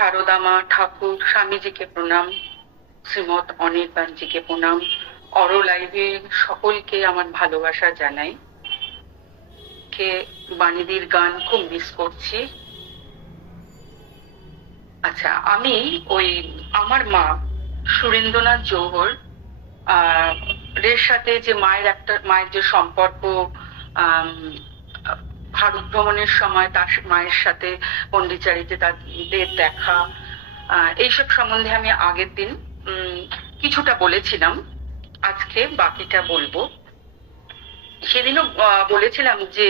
সারদা মা, ঠাকুর, স্বামীজিকে প্রণাম, শ্রীমৎ অনির্বাণজিকে প্রণাম, অরো লাইভে সকলকে আমার ভালোবাসা জানাই। কে বাণীদির গান খুব মিস করছি। আচ্ছা, আমি ওই আমার মা সুরেন্দ্রনাথ জৌহর এর সাথে যে মায়ের যে সম্পর্ক, ভারত ভ্রমণের সময় তার মায়ের সাথে পন্ডিচারিতে তাদের দেখা, এইসব সম্বন্ধে আমি আগের দিন কিছুটা বলেছিলাম। আজকে বাকিটা বলবো। সেদিনও বলেছিলাম যে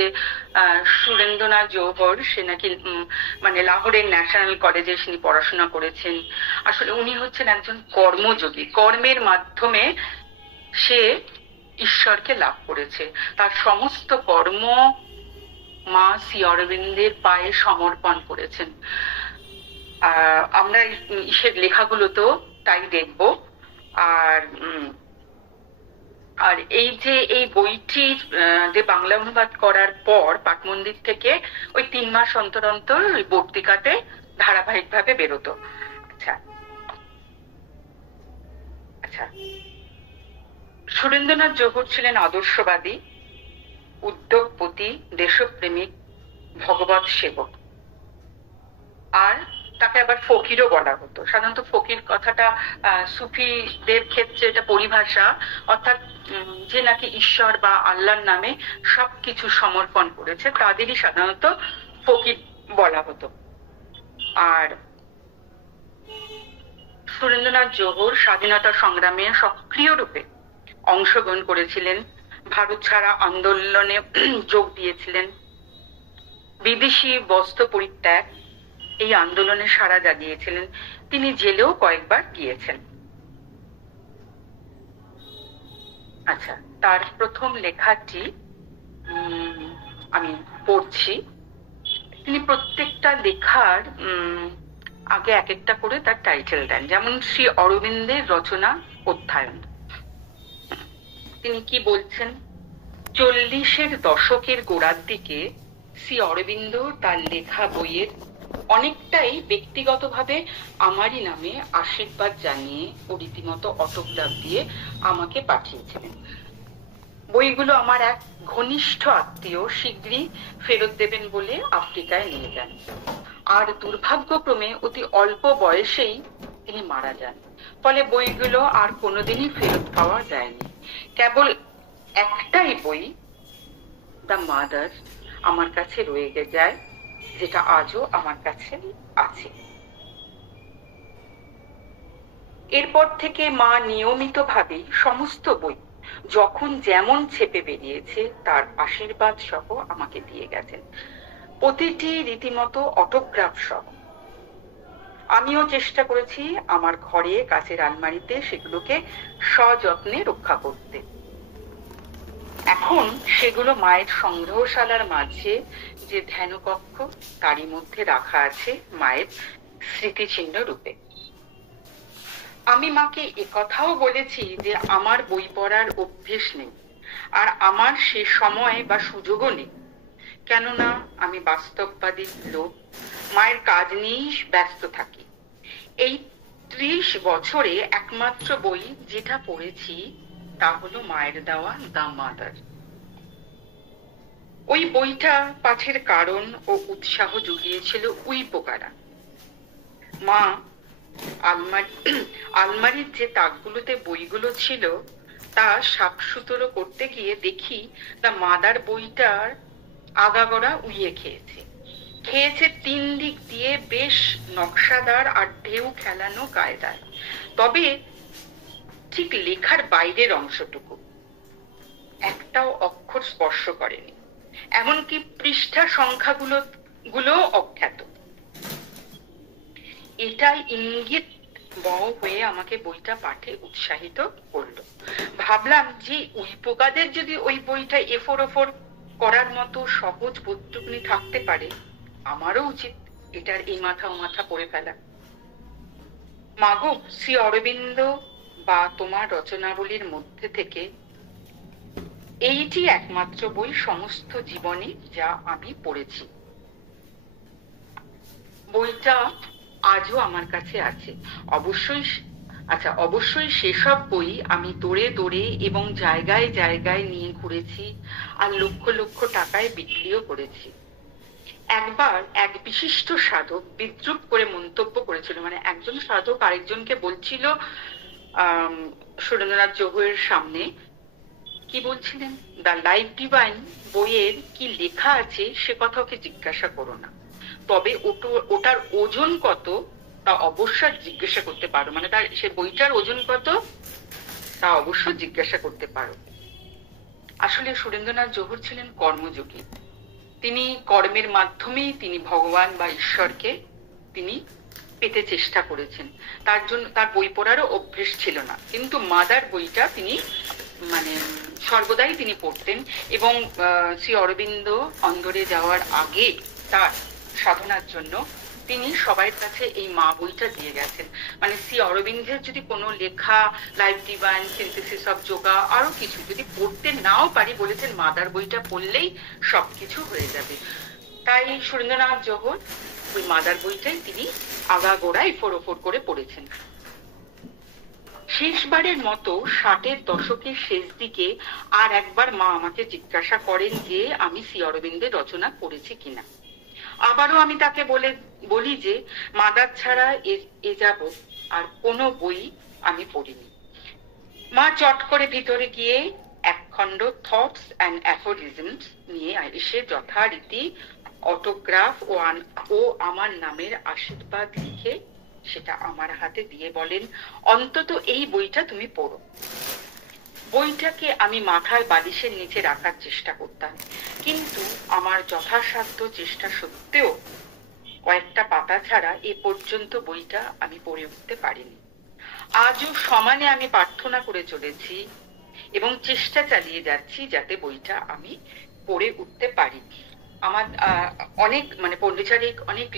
সুরেন্দ্রনাথ জৌহর সে নাকি মানে লাহোরের ন্যাশনাল কলেজে তিনি পড়াশোনা করেছেন। আসলে উনি হচ্ছেন একজন কর্মযোগী, কর্মের মাধ্যমে সে ঈশ্বরকে লাভ করেছে। তার সমস্ত কর্ম মা শ্রী অরবিন্দের পায়ে সমর্পণ করেছেন। আমরা ঈশ্বরের লেখাগুলোতেও তাই দেখব। আর এই যে এই বইটি যে বাংলা অনুবাদ করার পর পাঠ মন্দির থেকে ওই 3 মাস অন্তর অন্তর ওই পত্রিকাতে ধারাবাহিকভাবে বেরোতো। আচ্ছা আচ্ছা, সুরেন্দ্রনাথ জৌহর ছিলেন আদর্শবাদী, উদ্যোগপতি, দেশপ্রেমিক, ভগবত সেবক। আর তাকে আবার ফকিরও বলা হতো। সাধারণত ফকির কথাটা সুফিদের ক্ষেত্রে এটা পরিভাষা, অর্থাৎ যে নাকি ঈশ্বর বা আল্লাহর নামে সবকিছু সমর্পণ করেছে তাদেরই সাধারণত ফকির বলা হতো। আর সুরেন্দ্রনাথ জৌহর স্বাধীনতা সংগ্রামে সক্রিয় রূপে অংশগ্রহণ করেছিলেন, ভারত ছাড়া আন্দোলনে যোগ দিয়েছিলেন, বিদেশি বস্ত্র পরিত্যাগ এই আন্দোলনে সাড়া জাগিয়েছিলেন। তিনি জেলেও কয়েকবার গিয়েছেন। আচ্ছা, তার প্রথম লেখাটি আমি পড়ছি। তিনি প্রত্যেকটা লেখার আগে এক একটা করে তার টাইটেল দেন। যেমন শ্রী অরবিন্দের রচনা অধ্যায়ন। তিনি কি বলছেন? 40-এর দশকের গোড়ার দিকে শ্রী অরবিন্দ তার লেখা বইয়ের অনেকটাই ব্যক্তিগতভাবে আমারই নামে আশীর্বাদ জানিয়ে ও রীতিমতো অটোগ্রাফ দিয়ে আমাকে পাঠিয়েছিলেন। বইগুলো আমার এক ঘনিষ্ঠ আত্মীয় শীঘ্রই ফেরত দেবেন বলে আফ্রিকায় নিয়ে যান। আর দুর্ভাগ্যক্রমে অতি অল্প বয়সেই তিনি মারা যান। ফলে বইগুলো আর কোনোদিনই ফেরত পাওয়া যায়নি। কেবল একটাই বই, দ্য মাদার, আমার কাছে রয়ে যায়, যেটা আজও আমার কাছে আছে। এরপর থেকে মা নিয়মিতভাবে সমস্ত বই যখন যেমন ছেপে বেরিয়েছে তার আশীর্বাদ সহ আমাকে দিয়ে গেছেন, প্রতিটি রীতিমতো অটোগ্রাফ সহ। আমিও চেষ্টা করেছি আমার ঘরে কাছের আলমারিতে সেগুলোকে সযত্নে রক্ষা করতে। এখন সেগুলো মায়ের সংগ্রহশালার মাঝে যে ধ্যানকক্ষ তারই মধ্যে রাখা আছে মায়ের স্মৃতিচিহ্ন রূপে। আমি মাকে একথাও বলেছি যে আমার বই পড়ার অভ্যেস নেই, আর আমার সে সময় বা সুযোগও নেই। কেননা আমি বাস্তববাদী লোক, মায়ের কাজ নিয়েই ব্যস্ত থাকি। এই 30 বছরে একমাত্র বই যেটা পড়েছি তা হলো মায়ের দেওয়া দ্য মাদার। ওই বইটা পাঠের কারণ ও উৎসাহ জুগিয়েছিল উই পোকারা। মা আলমারির যে তাকগুলোতে বইগুলো ছিল তা সাফ সুতরো করতে গিয়ে দেখি দ্য মাদার বইটার আগাগোড়া উইয়ে খেয়েছে। 3 দিক দিয়ে বেশ নকশাদার আর ঢেউ খেলানো কায়দায়, তবে ঠিক লেখার বাইরের অংশটুকু একটাও অক্ষর স্পর্শ করেনি। এমনকি পৃষ্ঠা সংখ্যাগুলো অখ্যাত। এটাই ইঙ্গিত বহ হয়ে আমাকে বইটা পাঠে উৎসাহিত করলো। ভাবলাম যে উই পোকাদের যদি ওই বইটা এফোর ওফোর করার মতো সহজ বোধটুকুনি থাকতে পারে, আমারও উচিত এটার এই মাথা ও মাথা পড়ে ফেলা। মাগো, শ্রী অরবিন্দ বা তোমার রচনাবলীর মধ্যে থেকে এইটি একমাত্র বই সমস্ত জীবনে যা আমি পড়েছি। বইটা আজও আমার কাছে আছে। অবশ্যই অবশ্যই সেসব বই আমি দৌড়ে দৌড়ে এবং জায়গায় জায়গায় নিয়ে ঘুরেছি, আর লক্ষ লক্ষ টাকায় বিক্রিও করেছি। একবার এক বিশিষ্ট সাধক বিদ্রুপ করে মন্তব্য করেছিল, মানে একজন সাধক আরেকজনকে বলছিল সুরেন্দ্রনাথ জহুরের সামনে, কি বলছিলেন, দ্য লাইফ ডিভাইন বইয়ের কি লেখা আছে সে কথা ওকে জিজ্ঞাসা করো না, তবে ওটার ওজন কত তা অবশ্যই জিজ্ঞাসা করতে পারো, মানে তার সে বইটার ওজন কত তা অবশ্যই জিজ্ঞাসা করতে পারো। আসলে সুরেন্দ্রনাথ জহুর ছিলেন কর্মযোগী। তিনি কর্মের মাধ্যমেই তিনি ভগবান বা ঈশ্বরকে তিনি পেতে চেষ্টা করেছেন। তার জন্য তার বই পড়ারও অভ্যেস ছিল না, কিন্তু মাদার বইটা তিনি মানে সর্বদাই তিনি পড়তেন। এবং শ্রী অরবিন্দ অন্দরে যাওয়ার আগে তার সাধনার জন্য তিনি সবার কাছে এই মা বইটা দিয়ে গেছেন। মানে শ্রী অরবিন্দের যদি কোনো লেখা, life divine, synthesis of yoga, আরো কিছু যদি পড়তে নাও পারি, বলেছেন মাদার বইটা পড়লেই সবকিছু হয়ে যাবে। তাই সুরেন্দ্রনাথ জহুর ওই মাদার বইটাই তিনি আগাগোড়াই ফোর করে পড়েছেন। শেষবারের মতো 60-এর দশকের শেষ দিকে আর একবার মা আমাকে জিজ্ঞাসা করেন যে আমি শ্রী অরবিন্দের রচনা করেছি কিনা। আবারও আমি তাকে বলি যে মাদার ছাড়া এ যাবৎ আর কোনো বই আমি পড়িনি। মা চট করে ভিতরে গিয়ে একখণ্ড থটস অ্যান্ড অ্যাফোরিজমস নিয়ে এসে যথারীতি অটোগ্রাফ ও আমার নামের আশীর্বাদ লিখে সেটা আমার হাতে দিয়ে বলেন, অন্তত এই বইটা তুমি পড়ো। বইটাকে আমি মাথার বালিশের নিচে রাখার চেষ্টা করতাম, কিন্তু আমার যথাসাধ্য চেষ্টা সত্ত্বেও কয়েকটা পাতা ছাড়া এ পর্যন্ত বইটা আমি পড়ে উঠতে পারিনি। আজও সমানে আমি প্রার্থনা করে চলেছি এবং চেষ্টা চালিয়ে যাচ্ছি যাতে বইটা আমি পড়ে উঠতে পারি। আমার অনেক মানে পন্ডিচারিক অনেক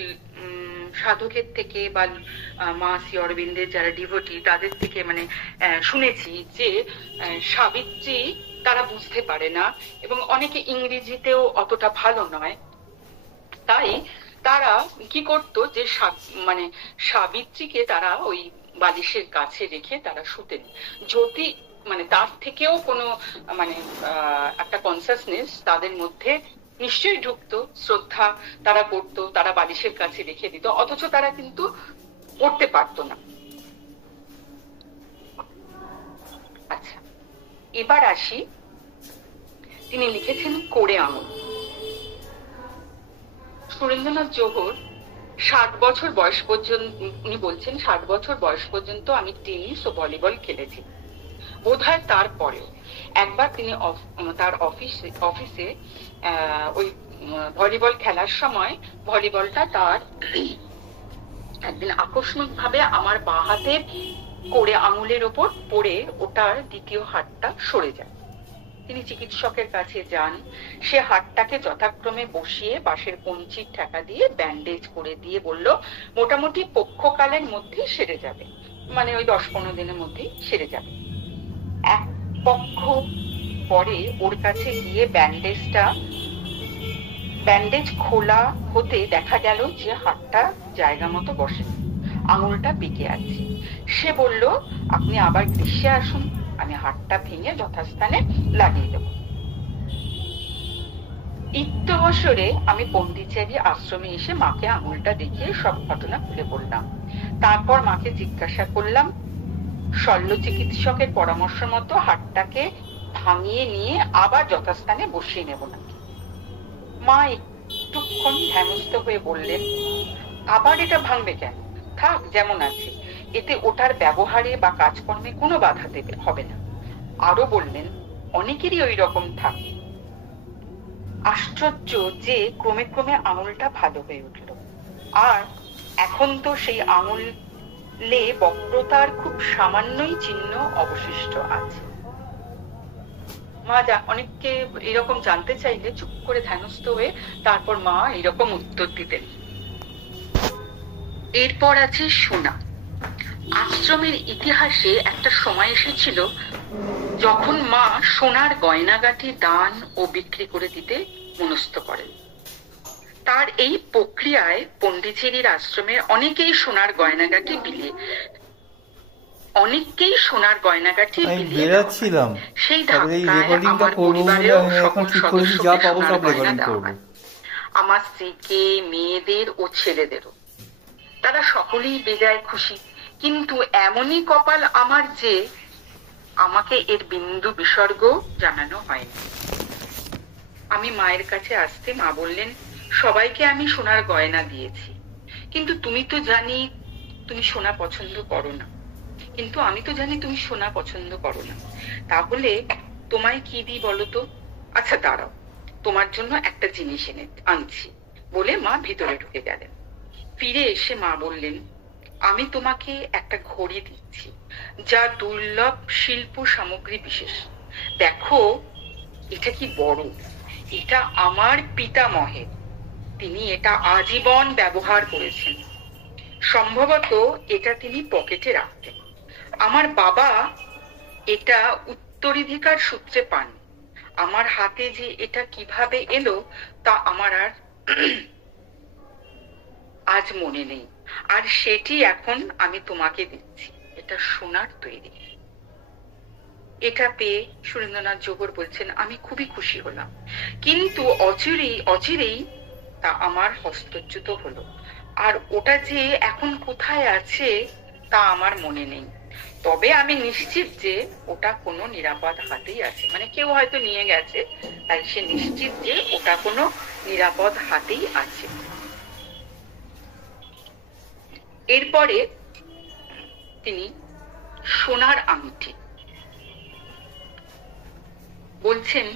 সাধকের থেকে বা মা শ্রী অরবিন্দের যারা ডিভোটি তাদের থেকে মানে শুনেছি যে সাবিত্রী তারা বুঝতে পারে না এবং অনেকে ইংরেজিতেও অতটা ভালো নয়, তাই তারা কি করতো যে মানে সাবিত্রীকে তারা ওই বালিশের কাছে রেখে তারা শুতেন, যদি মানে তার থেকেও কোনো মানে একটা কনসাসনেস তাদের মধ্যে নিশ্চয়ই ঢুকতো, শ্রদ্ধা তারা করতো, তারা বালিশের কাছে রেখে দিত, অথচ তারা কিন্তু পড়তে পারতো না। আচ্ছা, এবার আসি, তিনি লিখেছেন কোড়ে আঙুল। সুরেন্দ্রনাথ জহুর 60 বছর বয়স পর্যন্ত, উনি বলছেন 60 বছর বয়স পর্যন্ত আমি টেনিস ও ভলিবল খেলেছি। বোধহয় তারপরেও একবার তিনি তার অফিসে ওই ভলিবল খেলার সময় ভলিবলটা তার একদিন আকস্মিক ভাবে আমার বাঁ হাতের কোড়ে আঙুলের ওপর পড়ে ওটার দ্বিতীয় হাতটা সরে যায়। তিনি চিকিৎসকের কাছে যান, সে হাতটাকে যথাক্রমে বসিয়ে বাঁশের কঞ্চির ঠেকা দিয়ে ব্যান্ডেজ করে দিয়ে বলল মোটামুটি পক্ষকালের মধ্যেই সেরে যাবে, মানে ওই 10-15 দিনের মধ্যেই সেরে যাবে। এক পক্ষ পরে ওর কাছে গিয়ে ব্যান্ডেজ খোলা হতে দেখা গেল যে হাতটা জায়গা মতো বসে, আঙুলটা বেঁকে আছে। সে বলল আপনি আবার গ্রীষ্মে আসুন, আমি হাতটা ভেঙে যথাস্থানে লাগিয়ে দেব। ইত্যবসরে আমি পন্ডিচেরি আশ্রমে এসে মাকে আঙুলটা দেখিয়ে সব ঘটনা খুলে বললাম। তারপর মাকে জিজ্ঞাসা করলাম শল্য চিকিৎসকের পরামর্শ মতো হাতটাকে ভাঙিয়ে নিয়ে আবার যথাস্থানে বসিয়ে নেব নাকি। মা একটুক্ষণ ধ্যানস্থ হয়ে বললেন আবার এটা ভাঙবে কেন, থাক যেমন আছে, এতে ওটার ব্যবহারে বা কাজকর্মে কোনো বাধা হবে না। আরো বললেন অনেকেরই ওই রকম থাকে। আশ্চর্য যে ক্রমে ক্রমে আঙুলটা ভালো হয়ে উঠল, আর এখন তো সেই আঙুলে বক্রতার খুব সামান্যই চিহ্ন অবশিষ্ট আছে। মা অনেককে এরকম জানতে চাইলে চুপ করে ধ্যানস্থ হয়ে তারপর মা এরকম উত্তর দিতেন। এরপর আছে সোনা। আশ্রমের ইতিহাসে একটা সময় এসেছিল যখন মা সোনার গয়নাগাটি দান ও বিক্রি করে দিতে মনস্থ করেন। তার এই প্রক্রিয়ায় পন্ডিচেরির আশ্রমের অনেকেই সোনার গয়নাগাটি বিলিয়ে বেরাচ্ছিলাম, সেই তারপরে এই ধাক্কায় রেকর্ডিংটা আমার করবো বলে পরিবারেও আমি এখন সকল ঠিক করেছি, যা সদস্যকে পাবো সোনার সব গয়না রেকর্ডিং দেওয়া করবো। হয়। আমার স্ত্রীকে, মেয়েদের ও ছেলেদেরও। তারা সকলেই বেজায় খুশি, কিন্তু এমনই কপাল আমার যে আমাকে এর বিন্দু বিসর্গ জানানো হয়নি। আমি মায়ের কাছে আসতে মা বললেন, সবাইকে আমি সোনার গয়না দিয়েছি, কিন্তু তুমি তো জানি তুমি সোনা পছন্দ করো না। তাহলে তোমায় কি দিই বলো তো? আচ্ছা দাঁড়াও, তোমার জন্য একটা জিনিস আনছি বলে মা ভিতরে ঢুকে গেলেন। ফিরে এসে মা বললেন, আমি তোমাকে একটা ঘড়ি দিচ্ছি, যা দুর্লভ শিল্প সামগ্রী বিশেষ। দেখো এটা কি বড়, এটা আমার পিতামহের, তিনি এটা আজীবন ব্যবহার করেছেন। সম্ভবত এটা তিনি পকেটে রাখতেন। আমার বাবা এটা উত্তরাধিকার সূত্রে পান। আমার হাতে যে এটা কিভাবে এলো তা আমার আর আজ মনে নেই, আর সেটি এখন আমি তোমাকে দিচ্ছি। এটা সোনার তৈরি। এটা পেয়ে সুরেন্দ্রনাথ জোহর বলছেন, আমি খুবই খুশি হলাম, কিন্তু অচিরেই তা আমার হস্তচ্যুত হলো, আর ওটা যে এখন কোথায় আছে তা আমার মনে নেই। তবে আমি নিশ্চিত যে ওটা কোনো নিরাপদ হাতেই আছে। মানে কেউ হয়তো নিয়ে গেছে, তাই সে নিশ্চিত যে ওটা কোনো নিরাপদ হাতেই আছে। এরপরে তিনি সোনার আংটি বলছেন,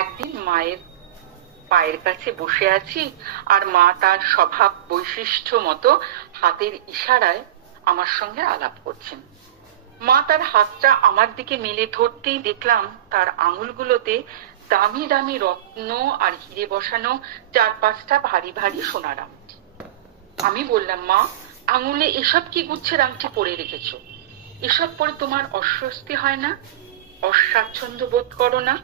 একদিন মায়ের পায়ের কাছে বসে আছি, আর মা তার স্বভাব বৈশিষ্ট্য মতো হাতের ইশারায় আমার সঙ্গে আলাপ করছেন। মা তার হাতটা আমার দিকে মেলে ধরতেই দেখলাম তার আঙুলগুলোতে দামি দামি রত্ন আর হিরে বসানো 4-5টা ভারী ভারী সোনার আংটি। আমি বললাম, মা, আঙুলে এসব কি গুচ্ছের আংটি পরে রেখেছো? এসব পরে তোমার অস্বস্তি হয় না? অস্বাচ্ছন্দ্য বোধ করো না?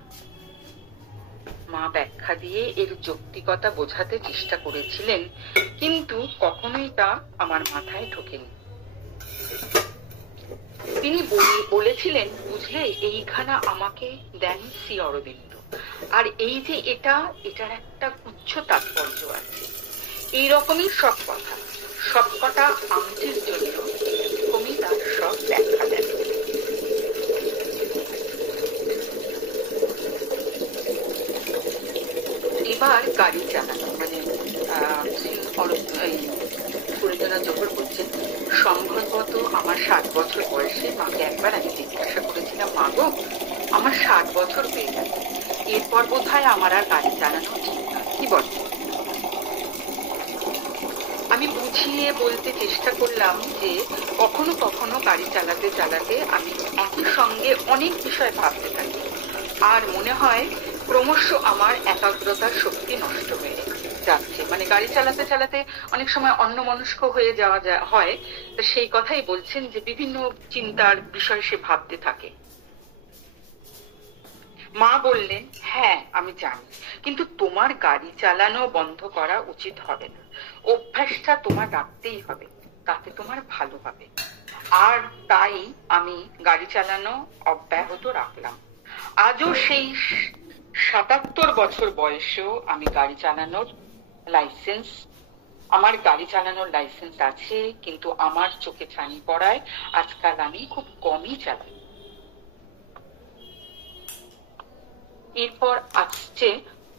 মা ব্যাখ্যা দিয়ে এর যৌক্তিকতা বোঝাতে চেষ্টা করেছিলেন, কিন্তু কখনোই তা আমার মাথায় ঢোকেনি। তিনি বলেছিলেন, বুঝলে, এইখানা আমাকে দেন শ্রী অরবিন্দ, আর এই যে এটার একটা গুচ্ছ তাৎপর্য আছে। এইরকমই সব কটা আংটির জন্য কমি তার সব ব্যাখ্যা দেন। এবার গাড়ি চালানো, মানে সুরেন্দ্রনাথ জোহর বলছেন, সম্ভবত আমার 60 বছর বয়সে মাকে একবার আমি জিজ্ঞাসা করেছিলাম, মা গো, আমার 60 বছর হয়ে গেল, এরপর বোধহয় আমার আর গাড়ি চালানো ঠিক না, কি বল? আমি বুঝিয়ে বলতে চেষ্টা করলাম যে কখনো কখনো গাড়ি চালাতে চালাতে আমি একই সঙ্গে অনেক বিষয় ভাবতে থাকি, আর মনে হয় ক্রমশ আমার একাগ্রতার শক্তি নষ্ট হয়ে যাচ্ছে। মানে গাড়ি চালাতে চালাতে অনেক সময় অন্যমনস্ক হয়ে যাওয়া হয়। তো সেই কথাই বলছেন যে বিভিন্ন চিন্তার বিষয় সে ভাবতে থাকে। মা বললেন, হ্যাঁ আমি জানি, কিন্তু তোমার গাড়ি চালানো বন্ধ করা উচিত হবে না। অভ্যাসটা তোমার রাখতেই হবে, তাতে তোমার ভালো হবে। আর তাই আমি গাড়ি চালানো অব্যাহত রাখলাম। আজও সেই 77 বছর বয়সেও আমি আমার গাড়ি চালানোর লাইসেন্স আছে, কিন্তু আমার চোখে ছানি পড়ায় আজকাল আমি খুব কমই চালাই। এরপর আসছে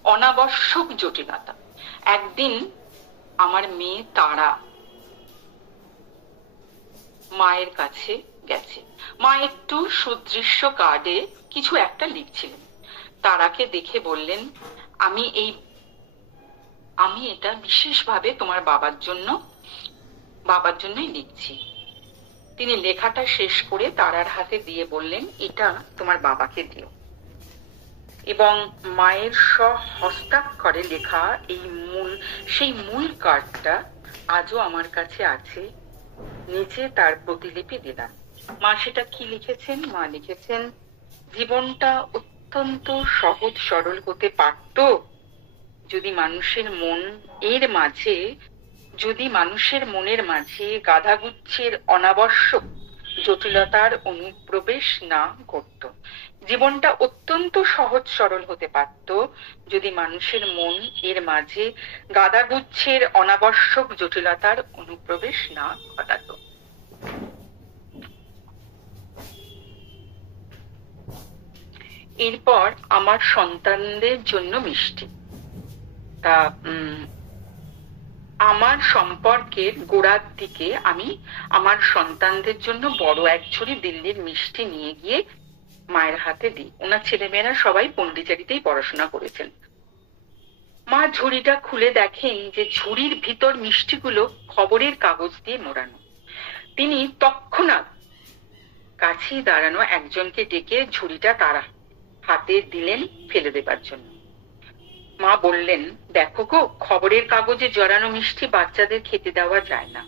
অনাবশ্যক জটিলতা। একদিন আমার মেয়ে তারা মায়ের কাছে গেছে। মা একটু সুদৃশ্য কার্ডে কিছু একটা লিখছিলেন। তারাকে দেখে বললেন, আমি এটা বিশেষভাবে তোমার বাবার জন্যই লিখছি। তিনি লেখাটা শেষ করে তারার হাতে দিয়ে বললেন, এটা তোমার বাবাকে দিও। এবং মায়ের স্বহস্তাক্ষরে লেখা সেই মূল কার্ডটা আজও আমার কাছে আছে। নিচে তার প্রতিলিপি দিলাম। মা সেটা কি লিখেছেন? মা লিখেছেন, জীবনটা অত্যন্ত সহজ সরল হতে পারত যদি মানুষের মনের মাঝে গাধাগুচ্ছের অনাবশ্যক জটিলতার অনুপ্রবেশ না ঘটত, জীবনটা অত্যন্ত সহজ সরল হতে পারত যদি মানুষের মন এর মাঝে গাদাগুচ্ছের অনাবশ্যক জটিলতার অনুপ্রবেশ না ঘটাত। এরপর আমার সন্তানদের জন্য মিষ্টি। তা আমার সম্পর্কের গোড়ার দিকে আমি আমার সন্তানদের জন্য বড় এক ঝুড়ি দিল্লির মিষ্টি নিয়ে গিয়ে মায়ের হাতে দিই। ওনার ছেলেমেয়েরা সবাই পন্ডিচারিতেই পড়াশোনা করেছেন। মা ঝুড়িটা খুলে দেখেন যে ঝুড়ির ভিতর মিষ্টিগুলো খবরের কাগজ দিয়ে মোড়ানো। তিনি তৎক্ষণাৎ কাছেই দাঁড়ানো একজনকে ডেকে ঝুড়িটা তার হাতে দিলেন ফেলে দেবার জন্য। মা বললেন, দেখো গো, খবরের কাগজে জড়ানো মিষ্টি বাচ্চাদের খেতে দেওয়া যায় না।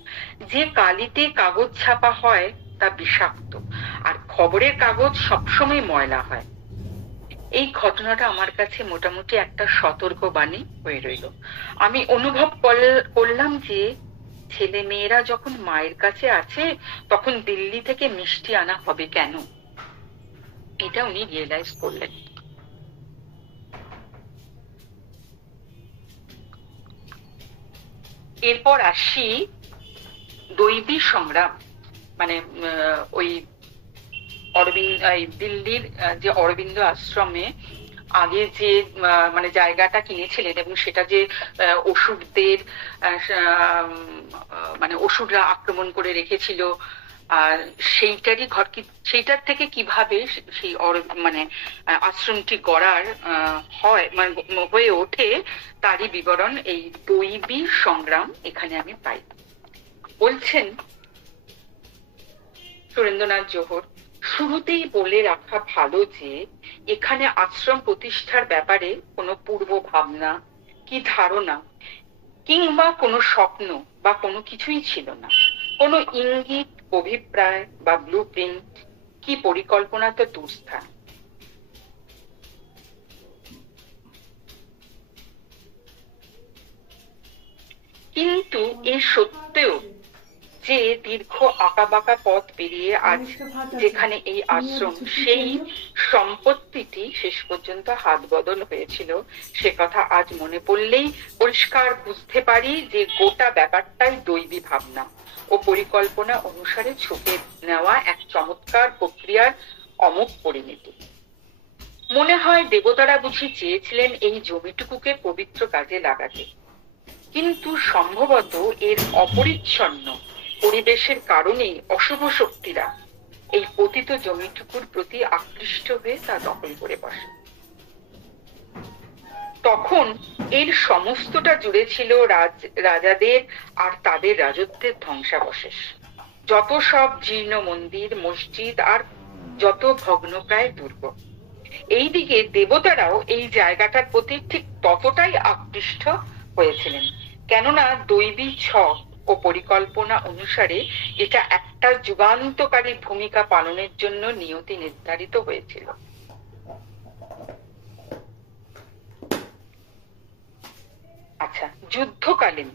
যে কালিতে কাগজ ছাপা হয় তা বিষাক্ত, আর খবরের কাগজ সবসময় ময়লা হয়। এই ঘটনাটা আমার কাছে মোটামুটি একটা সতর্কবাণী হয়ে রইল। আমি অনুভব করলাম যে ছেলে মেয়েরা যখন মায়ের কাছে আছে তখন দিল্লি থেকে মিষ্টি আনা হবে কেন, এটা উনি রিয়েলাইজ করলেন। এরপর আসি দৈবী সংগ্রাম। মানে ওই দিল্লির যে অরবিন্দ আশ্রমে আগে যে মানে জায়গাটা কিনেছিলেন এবং সেটা যে অসুরদের মানে অসুররা আক্রমণ করে রেখেছিল, আর সেইটার থেকে কিভাবে সেই মানে আশ্রমটি গড়ার হয় মানে হয়ে ওঠে তারই বিবরণ এই দৈবী সংগ্রাম এখানে আমি পাই। বলছেন সুরেন্দ্রনাথ জোহর, শুরুতেই বলে রাখা ভালো যে এখানে আশ্রম প্রতিষ্ঠার ব্যাপারে কোনো পূর্ব ভাবনা কি ধারণা কিংবা কোনো স্বপ্ন বা কোনো কিছুই ছিল না। কোনো ইঙ্গিত, অভিপ্রায় বা ব্লু প্রিন্ট কি পরিকল্পনা তো দূরস্থান। কিন্তু এর সত্ত্বেও যে দীর্ঘ আঁকাবাঁকা পথ পেরিয়ে আজ যেখানে এই আশ্রম, সেই সম্পত্তিটি শেষ পর্যন্ত হাত বদল হয়েছিল, সে কথা আজ মনে পড়লেই পরিষ্কার বুঝতে পারি যে গোটা ব্যাপারটাই দৈবী ভাবনা ও পরিকল্পনা অনুসারে ছুঁকে নেওয়া এক চমৎকার প্রক্রিয়ার অমোঘ পরিণতি। মনে হয় দেবতারা বুঝি চেয়েছিলেন এই জমিটুকুকে পবিত্র কাজে লাগাতে, কিন্তু সম্ভবত এর অপরিচ্ছন্ন পরিবেশের কারণেই অশুভ শক্তিরা এই পতিত জমিটুকুর প্রতি আকৃষ্ট হয়ে তা দখল করে বসে। তখন এর সমস্তটা জুড়ে ছিল রাজাদের আর তাদের রাজত্বের ধ্বংসাবশেষ, যত সব জীর্ণ মন্দির, মসজিদ আর যত ভগ্নপ্রায় দুর্গ। এইদিকে দেবতারাও এই জায়গাটার প্রতি ঠিক ততটাই আকৃষ্ট হয়েছিলেন, কেননা দৈবী ছক ও পরিকল্পনা অনুসারে এটা একটা যুগান্তকারী ভূমিকা পালনের জন্য নিয়তি নির্ধারিত হয়েছিল। আচ্ছা, যুদ্ধকালীন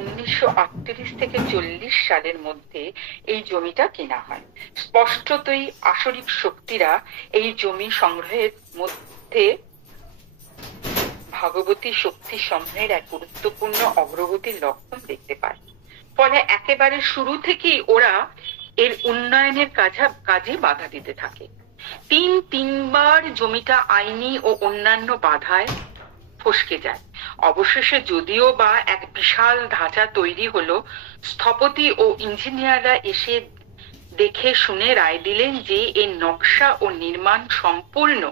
1938 থেকে 40 সালের মধ্যে এই জমিটা কেনা হয়। স্পষ্টতই আসরিক শক্তিরা এই জমি সংগ্রহের মধ্যে ভাগবতী শক্তি সমূহের এক গুরুত্বপূর্ণ অগ্রগতির লক্ষণ দেখতে পায়। ফলে একেবারে শুরু থেকেই ওরা এর উন্নয়নের কাজে বাধা দিতে থাকে। তিনবার জমিটা আইনি ও অন্যান্য বাধায় ফসকে যায়। অবশেষে যদিও বা এক বিশাল ধাঁচা তৈরি হলো, স্থপতি ও ইঞ্জিনিয়াররা এসে দেখে শুনে রায় দিলেন যে এর নকশা ও নির্মাণ সম্পূর্ণ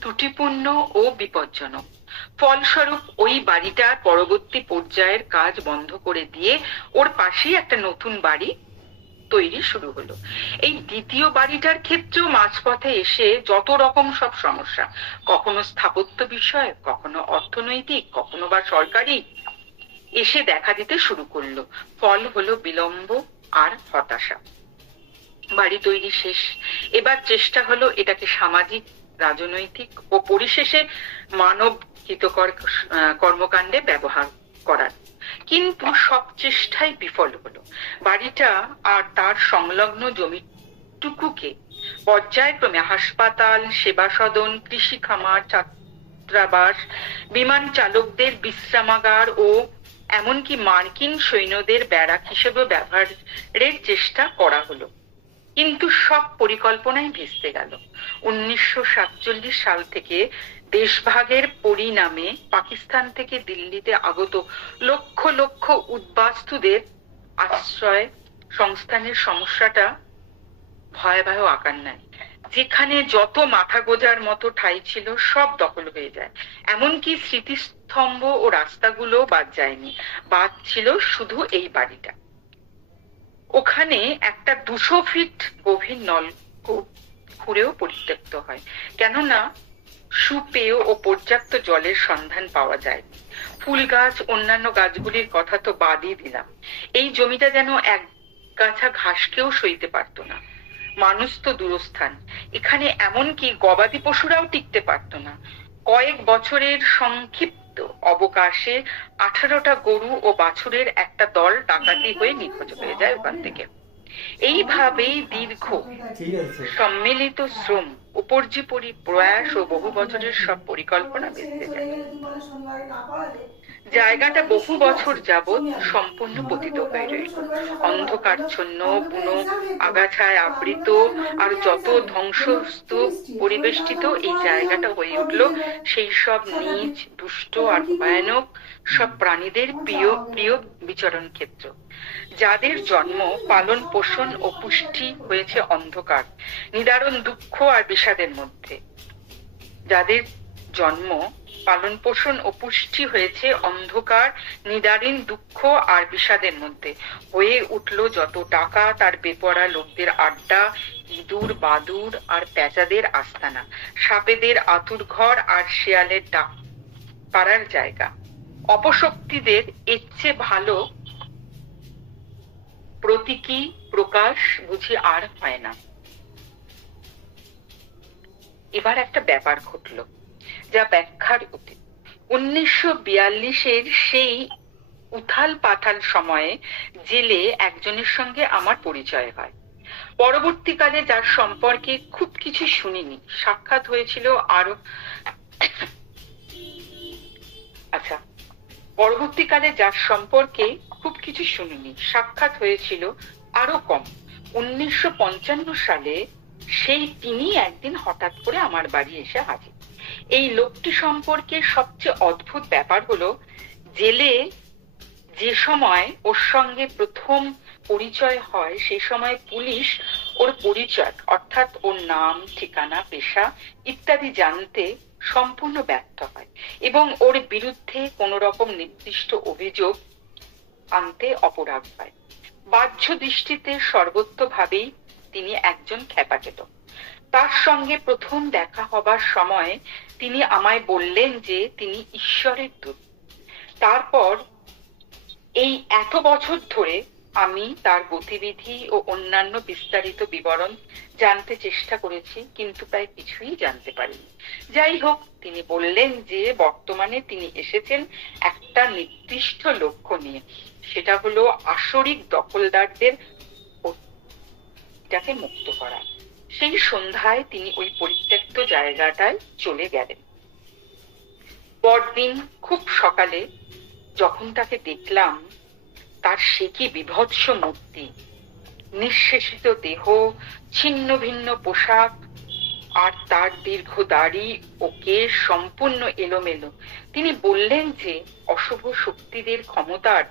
ত্রুটিপূর্ণ ও বিপজ্জনক। ফলস্বরূপ ওই বাড়িটার পরবর্তী পর্যায়ের কাজ বন্ধ করে দিয়ে ওর পাশেই একটা নতুন বাড়ি তৈরি শুরু হলো। এই দ্বিতীয় বাড়িটার ক্ষেত্রেও মাঝপথে এসে যত রকম সব সমস্যা, কখনো স্থাপত্য বিষয়, কখনো অর্থনৈতিক, কখনো বা সরকারি, এসে দেখা দিতে শুরু করলো। ফল হলো বিলম্ব আর হতাশা। বাড়ি তৈরি শেষ। এবার চেষ্টা হলো এটাকে সামাজিক রাজনৈতিক ও পরিশেষে মানব হিতকর কর্মকাণ্ডে ব্যবহার করার। কিন্তু সব চেষ্টাই বিফল হলো। বাড়িটা আর তার সংলগ্ন জমিটুকুকে পর্যায়ক্রমে হাসপাতাল, সেবা সদন, কৃষি খামার, ছাত্রাবাস, বিমান চালকদের বিশ্রামাগার ও এমনকি মার্কিন সৈন্যদের ব্যারাক হিসেবে ব্যবহারের চেষ্টা করা হলো। কিন্তু সব পরিকল্পনাই ভেস্তে গেল। 1947 সাল থেকে দেশভাগের পরিণামে পাকিস্তান থেকে দিল্লিতে আগত লক্ষ লক্ষ উদ্বাস্তুদের আশ্রয় সংস্থানের সমস্যাটা ভয়াবহ আকার নেয়। যেখানে যত মাথা গোজার মতো ঠাঁই ছিল সব দখল হয়ে যায়। এমনকি স্মৃতিস্তম্ভ ও রাস্তাগুলো বাদ যায়নি, বাদ ছিল শুধু এই বাড়িটা। ওখানে একটা 200 ফিট গভীর নলকূপ খুঁড়েও পরিত্যক্ত হয়, কেননা সুপেয় ও পর্যাপ্ত জলের সন্ধান পাওয়া যায়। ফুল গাছ, অন্যান্য গাছগুলির কথা তো বাদই দিলাম। এই জমিটা যেন এক গাছা ঘাসকেও সইতে পারত না। মানুষ তো দূরস্থান, এখানে এমনকি গবাদি পশুরাও টিকতে পারত না। কয়েক বছরের সংক্ষিপ্ত অবকাশে 18টা গরু ও বাছুরের একটা দল ডাকাতি হয়ে নিখোঁজ হয়ে যায় ওখান থেকে। এইভাবেই দীর্ঘ সম্মিলিত শ্রম, উপর্যুপরি প্রয়াস ও বহু বছরের সব পরিকল্পনা ভেস্তে যায়। জায়গাটা বহু বছর যাবৎ সম্পূর্ণ পতিত হয়ে রইল। অন্ধকারচ্ছন্ন, বুনো আগাছায় আবৃত আর যত ধ্বংসস্তূপ পরিবেষ্টিত এই জায়গাটা হয়ে উঠল সেই সব নীচ, দুষ্ট আর ভয়ানক সব প্রাণীদের প্রিয় প্রিয় বিচরণ ক্ষেত্র। যাদের জন্ম, পালন পোষণ ও পুষ্টি হয়েছে অন্ধকার, নিদারুণ দুঃখ আর বিষাদের মধ্যে। যাদের জন্ম, পালন পোষণ ও পুষ্টি হয়েছে অন্ধকার, নিদারুণ দুঃখ আর বিষাদের মধ্যে, হয়ে উঠল যত ডাকাত আর বেপরা লোকদের আড্ডা, ইঁদুর, বাদুড় আর পেঁচাদের আস্তানা, সাপেদের আতুর ঘর আর শেয়ালের ডাক পাড়ার জায়গা। অপশক্তিদের এর চেয়ে ভালো প্রতীকী প্রকাশ বুঝি আর হয় না। এবার একটা ব্যাপার ঘটলো যা ব্যাখ্যার অতীত। 1942-এর সেই উথাল পাথাল সময়ে জেলে একজনের সঙ্গে আমার পরিচয় হয়। পরবর্তীকালে যার সম্পর্কে খুব কিছু শুনিনি, সাক্ষাৎ হয়েছিল আরো পরবর্তীকালে যার সম্পর্কে খুব কিছু শুনিনি, সাক্ষাৎ হয়েছিল আরো কম। 1955 সালে সেই তিনি একদিন হঠাৎ করে আমার বাড়ি এসে হাজির। এই লোকটি সম্পর্কে সবচেয়ে অদ্ভুত ব্যাপার হলো, জেলে যে সময় ওর সঙ্গে প্রথম পরিচয় হয় সেই সময় পুলিশ ওর পরিচয় অর্থাৎ ওর নাম, ঠিকানা, পেশা ইত্যাদি জানতে সম্পূর্ণ ব্যর্থ হয় এবং ওর বিরুদ্ধে কোন রকম নির্দিষ্ট অভিযোগ আনতে অপরাগ হয়। বাহ্য দৃষ্টিতে সর্বত্রভাবেই তিনি একজন খেপাকেটো। তার সঙ্গে প্রথম দেখা হবার সময় তিনি আমায় বললেন যে তিনি ঈশ্বরের দূত। তারপর এই এত বছর ধরে আমি তার গতিবিধি ও অন্যান্য বিস্তারিত বিবরণ জানতে চেষ্টা করেছি, কিন্তু প্রায় কিছুই জানতে পারিনি। যাই হোক, তিনি বললেন যে বর্তমানে তিনি এসেছেন একটা নির্দিষ্ট লক্ষ্য নিয়ে, সেটা হলো আসরিক দখলদারদের এটাকে মুক্ত করা। সেই সন্ধ্যায় তিনি ওই পরিত্যক্ত জায়গাটায় চলে গেলেন। পরদিন খুব সকালে যখন তাকে দেখলাম, তার সে কি বিভৎস মূর্তি, নিঃশেষিত দেহ, ছিন্ন ভিন্ন পোশাক আর তার দীর্ঘ দাড়ি ও কেশ সম্পূর্ণ এলোমেলো। তিনি বললেন যে অশুভ শক্তিদের ক্ষমতার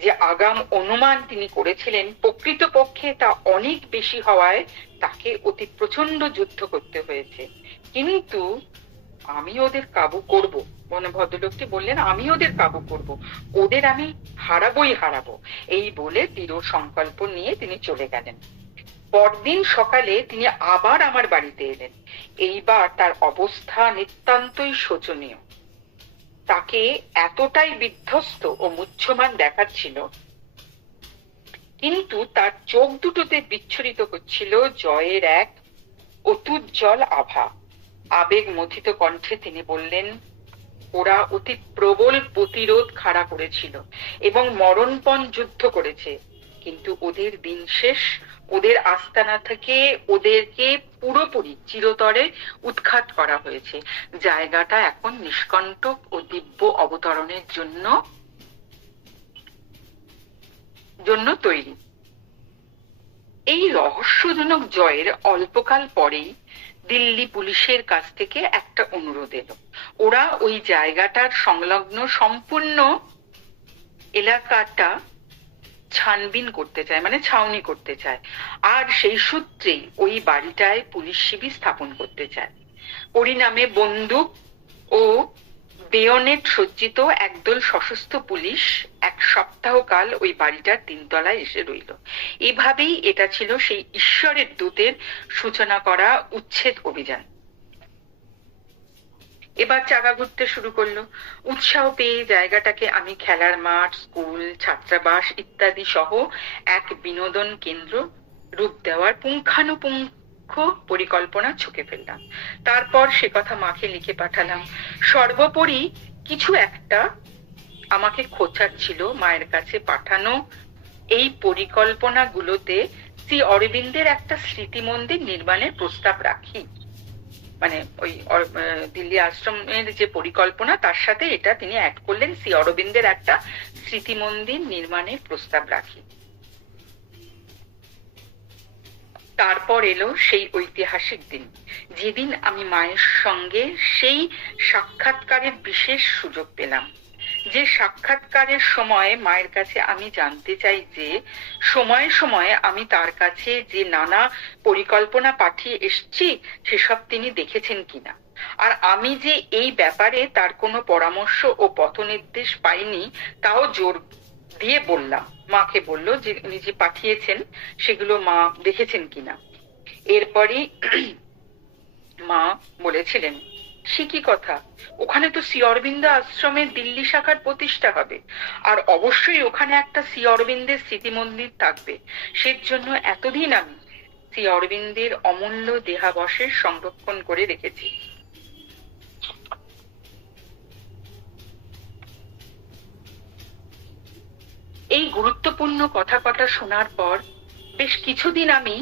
যে আগাম অনুমান তিনি করেছিলেন, প্রকৃতপক্ষে তা অনেক বেশি হওয়ায় তাকে অতি প্রচন্ড যুদ্ধ করতে হয়েছে। কিন্তু আমি ওদের কাবু করব, মানে ভদ্রলোকটি বললেন আমি ওদের কাবু করব, ওদের আমি হারাবোই হারাবো। এই বলে দৃঢ় সংকল্প নিয়ে তিনি চলে গেলেন। পরদিন সকালে তিনি আবার আমার বাড়িতে এলেন। এইবার তার অবস্থা নিতান্তই শোচনীয়। তাকে এতটাই বিধ্বস্ত ও মুহ্যমান দেখাচ্ছিল, কিন্তু তার চোখ দুটোতে বিচ্ছুরিত হচ্ছিল জয়ের এক অত্যুজ্জ্বল আভা। আবেগ মথিত কণ্ঠে তিনি বললেন, ওরা অতি প্রবল প্রতিরোধ খাড়া করেছিল এবং মরণপণ যুদ্ধ করেছে, কিন্তু ওদের দিন শেষ। ওদের আস্তানা থেকে ওদেরকে পুরোপুরি চিরতরে উৎখাত করা হয়েছে। জায়গাটা এখন নিষ্কণ্টক ও দিব্য অবতরণের জন্য তৈরি। এই রহস্যজনক জয়ের অল্পকাল পরেই দিল্লি পুলিশের কাছ থেকে একটা অনুরোধ এলো। ওরা ওই জায়গাটার সংলগ্ন সম্পূর্ণ এলাকাটা ছানবিন করতে চায়, মানে ছাউনি করতে চায়, আর সেই সূত্রেই ওই বাড়িটায় পুলিশ শিবির স্থাপন করতে চায়। পরিণামে বন্দুক ও বেয়নেট সজ্জিত একদল সশস্ত্র পুলিশ এক সপ্তাহ কাল ওই বাড়িটার তিনতলায় এসে রইল। এভাবেই এটা ছিল সেই ঈশ্বরের দূতের সূচনা করা উচ্ছেদ অভিযান। এবার চাকা ঘুরতে শুরু করলো। উৎসাহ পেয়ে জায়গাটাকে আমি খেলার মাঠ, স্কুল, ছাত্রাবাস ইত্যাদি সহ এক বিনোদন কেন্দ্র রূপ দেওয়ার পুঙ্খানুপুঙ্খ পরিকল্পনা ছকে ফেললাম। তারপর সে কথা মাকে লিখে পাঠালাম। সর্বোপরি কিছু একটা আমাকে খোঁচাচ্ছিল মায়ের কাছে পাঠানো এই পরিকল্পনাগুলোতে শ্রী অরবিন্দের একটা স্মৃতি মন্দির নির্মাণের প্রস্তাব রাখি। মানে ওই দিল্লি আশ্রমের যে পরিকল্পনা তার সাথে এটা তিনি অ্যাড করলেন, শ্রী অরবিন্দের একটা স্মৃতি মন্দির নির্মাণের প্রস্তাব রাখি। তারপর এলো সেই ঐতিহাসিক দিন, যেদিন আমি মায়ের সঙ্গে সেই সাক্ষাৎকারের বিশেষ সুযোগ পেলাম। যে সাক্ষাৎকারের সময় মায়ের কাছে আমি জানতে চাই যে সময়ে সময়ে আমি তার কাছে যে নানা পরিকল্পনা পাঠিয়ে এসছি সেসব তিনি দেখেছেন কিনা, আর আমি যে এই ব্যাপারে তার কোনো পরামর্শ ও পথনির্দেশ পাইনি তাও জোর দিয়ে বললাম। মাকে বলল যে উনি যে পাঠিয়েছেন সেগুলো মা দেখেছেন কিনা। এরপরই মা বলেছিলেন, সে কি কথা, ওখানে তো শ্রী অরবিন্দ আশ্রমের দিল্লি শাখার প্রতিষ্ঠা হবে, আর অবশ্যই ওখানে একটা শ্রী অরবিন্দের স্মৃতি মন্দির থাকবে। সেজন্য এতদিন আমি শ্রী অরবিন্দের অমূল্য দেহাবশেষ সংরক্ষণ করে রেখেছি। এই গুরুত্বপূর্ণ কথা কটা শোনার পর বেশ কিছুদিন আমি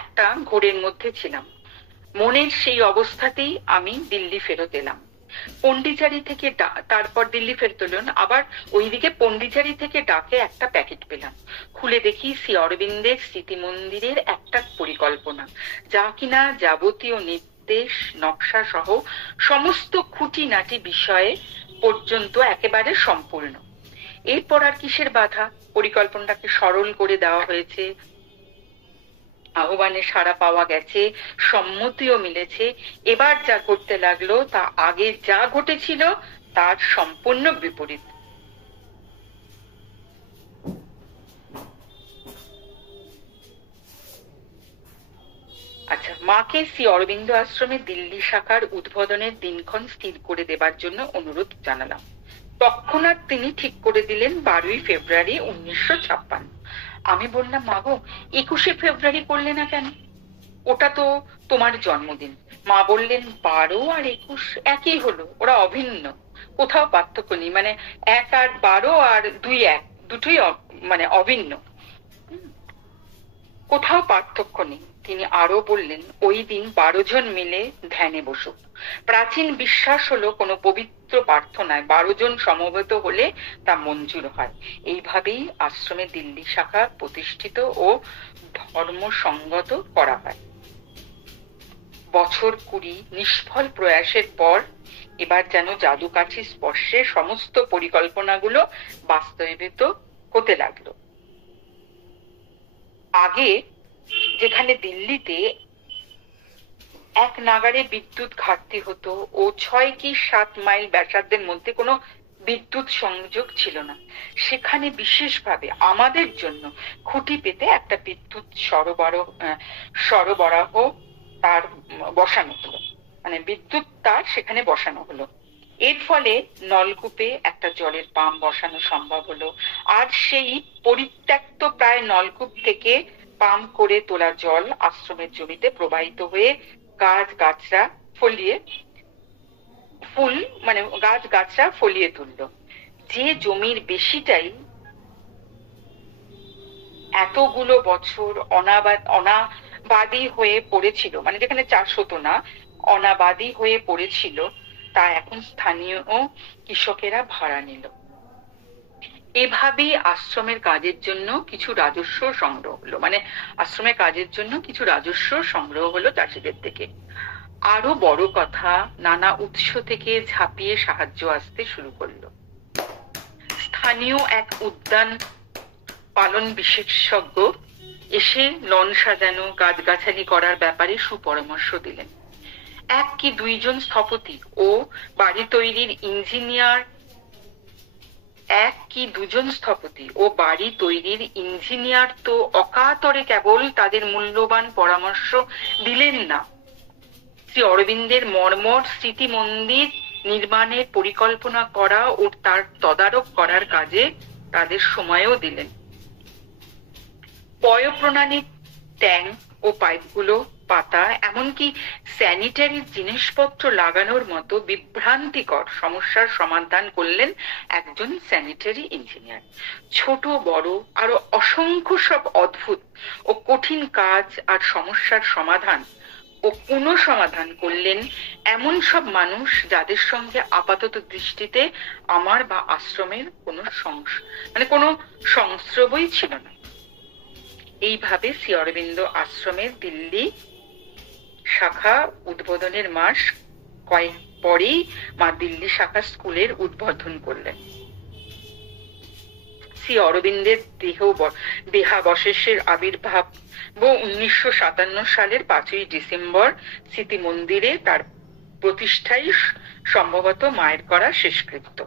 একটা ঘোরের মধ্যে ছিলাম। মনের সেই অবস্থাতেই আমি দিল্লি ফেরত এলাম। পন্ডিচারি থেকে তারপর দিল্লি ফেরত এলাম, আবার ওইদিকে পন্ডিচারি থেকে ডাকে একটা প্যাকেট পেলাম। খুলে দেখি শ্রী অরবিন্দের স্মৃতি মন্দিরের একটা পরিকল্পনা, যা কিনা যাবতীয় নির্দেশ নকশা সহ সমস্ত খুঁটিনাটি বিষয়ে পর্যন্ত একেবারে সম্পূর্ণ। এরপর আর কিসের বাধা, পরিকল্পনাটাকে সরল করে দেওয়া হয়েছে, আহ্বানে সাড়া পাওয়া গেছে, সম্মতিও মিলেছে। এবার যা করতে লাগলো তা আগে যা ঘটেছিল তার সম্পূর্ণ বিপরীত। আচ্ছা, মাকে শ্রী অরবিন্দ আশ্রমে দিল্লি শাখার উদ্বোধনের দিনক্ষণ স্থির করে দেবার জন্য অনুরোধ জানালাম। তৎক্ষণাৎ তিনি ঠিক করে দিলেন 12ই ফেব্রুয়ারি 1956। আমি বললাম, মাগো 21শে ফেব্রুয়ারি করলে না কেন? ওটা তো তোমার জন্মদিন। মা বললেন, 12 আর 21 একই হলো, ওরা অভিন্ন, কোথাও পার্থক্য নেই। মানে 1 আর 12 আর 2 1, দুটোই মানে অভিন্ন, কোথাও পার্থক্য নেই। তিনি আরো বললেন, ওই দিন 12 জন মিলে ধ্যানে বসুক। প্রাচীন বিশ্বাস হলো কোনো পবিত্র প্রার্থনায় 12 জন সমবেত হলে তা মঞ্জুর হয়। এইভাবেই আশ্রমে দিল্লি শাখা প্রতিষ্ঠিত ও ধর্মসঙ্গত করা হয়। বছর 20 নিষ্ফল প্রয়াসের পর এবার যেন জাদুকাঠি স্পর্শে সমস্ত পরিকল্পনাগুলো বাস্তবায়িত হতে লাগলো। আগে যেখানে দিল্লিতে এক নাগাড়ে বিদ্যুৎ ঘাটতি হতো ও 6 কি 7 মাইল ব্যাসার্ধের মধ্যে কোনো বিদ্যুৎ সংযোগ ছিল না, সেখানে বিশেষভাবে আমাদের জন্য খুঁটি পেতে একটা বিদ্যুৎ সরবরাহ তার বসানো হলো, মানে বিদ্যুৎ তার সেখানে বসানো হলো। এর ফলে নলকূপে একটা জলের পাম্প বসানো সম্ভব হলো, আর সেই পরিত্যক্ত প্রায় নলকূপ থেকে পাম্প করে তোলা জল আশ্রমের জমিতে প্রবাহিত হয়ে গাছ গাছরা ফলিয়ে ফুল মানে গাছরা ফলিয়ে তুললো। যে জমির বেশিটাই এতগুলো বছর অনাবাদী হয়ে পড়েছিল, মানে যেখানে চাষ হতো না, অনাবাদী হয়ে পড়েছিল, তা এখন স্থানীয় কৃষকেরা ভাড়া নিল। এভাবেই আশ্রমের কাজের জন্য কিছু রাজস্ব সংগ্রহ হলো, মানে আশ্রমের কাজের জন্য কিছু রাজস্ব সংগ্রহ হলো চাষিদের থেকে। আরো বড় কথা, নানা উৎস থেকে ঝাঁপিয়ে সাহায্য আসতে শুরু করলো। স্থানীয় এক উদ্যান পালন বিশেষজ্ঞ এসে লন সাজানো, গাছগাছালি করার ব্যাপারে সুপরামর্শ দিলেন। এক কি দুইজন স্থপতি ও বাড়ি তৈরির ইঞ্জিনিয়ার তো অকাতরে কেবল তাদের মূল্যবান পরামর্শ দিলেন না, শ্রী অরবিন্দের মর্মর স্মৃতি মন্দির নির্মাণের পরিকল্পনা করা ও তার তদারক করার কাজে তাদের সময়ও দিলেন। পয় প্রণালীর ট্যাঙ্ক ও পাইপগুলো পাতা, এমনকি স্যানিটারি জিনিসপত্র লাগানোর মতো বিভ্রান্তিকর সমস্যার সমাধান করলেন একজন স্যানিটারি ইঞ্জিনিয়ার। ছোট বড় আরো অসংখ্য সব অদ্ভুত ও কঠিন কাজ আর সমস্যার সমাধান ও পুনঃসমাধান করলেন এমন সব মানুষ যাদের সঙ্গে আপাতত দৃষ্টিতে আমার বা আশ্রমের কোনো সংস্রবই ছিল না। এইভাবে শ্রী অরবিন্দ আশ্রমের দিল্লি শাখা উদ্বোধনের মাস কয়েক পরেই মা দিল্লি শাখা স্কুলের উদ্বোধন করলেন। শ্রী অরবিন্দের দেহাবশেষের আবির্ভাব 1957 সালের 5ই ডিসেম্বর স্মৃতি মন্দিরে তার প্রতিষ্ঠাই সম্ভবত মায়ের করা শেষকৃত্য।